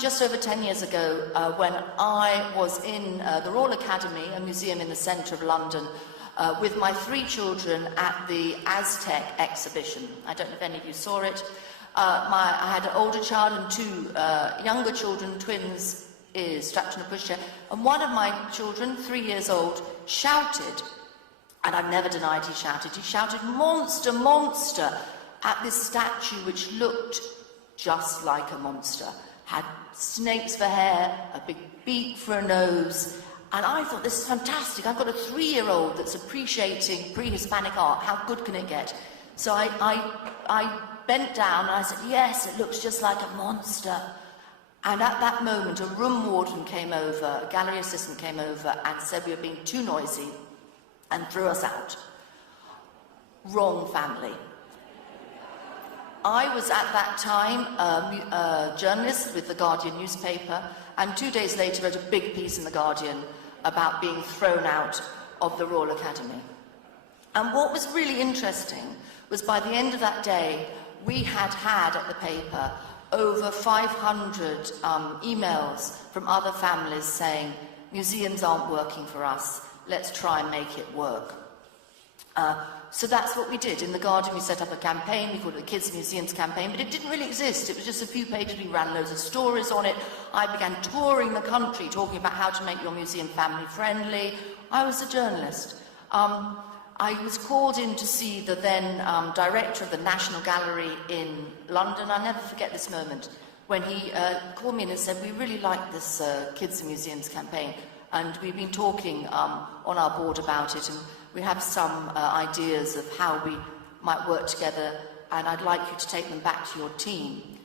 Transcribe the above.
just over 10 years ago when I was in the Royal Academy, a museum in the centre of London, with my 3 children at the Aztec exhibition. I don't know if any of you saw it. I had an older child and 2 younger children, twins, strapped in a pushchair. And one of my children, 3 years old, shouted, and I've never denied he shouted, "Monster, monster," at this statue which looked just like a monster. Had snakes for hair, a big beak for a nose, and I thought, this is fantastic. I've got a 3-year-old that's appreciating pre-Hispanic art. How good can it get? So I bent down and I said, yes, it looks just like a monster. And at that moment, a room warden came over, a gallery assistant came over and said we were being too noisy and threw us out. Wrong family. I was at that time a journalist with the Guardian newspaper, and 2 days later wrote a big piece in the Guardian about being thrown out of the Royal Academy. And what was really interesting was by the end of that day, we had at the paper over 500 emails from other families saying, museums aren't working for us, let's try and make it work. So that's what we did. In The Guardian, we set up a campaign. We called it the Kids Museums campaign, but it didn't really exist. It was just a few pages. We ran loads of stories on it. I began touring the country, talking about how to make your museum family-friendly. I was a journalist. I was called in to see the then director of the National Gallery in London. I'll never forget this moment, when he called me in and said, we really like this Kids Museums campaign, and we've been talking on our board about it, and we have some ideas of how we might work together, and I'd like you to take them back to your team.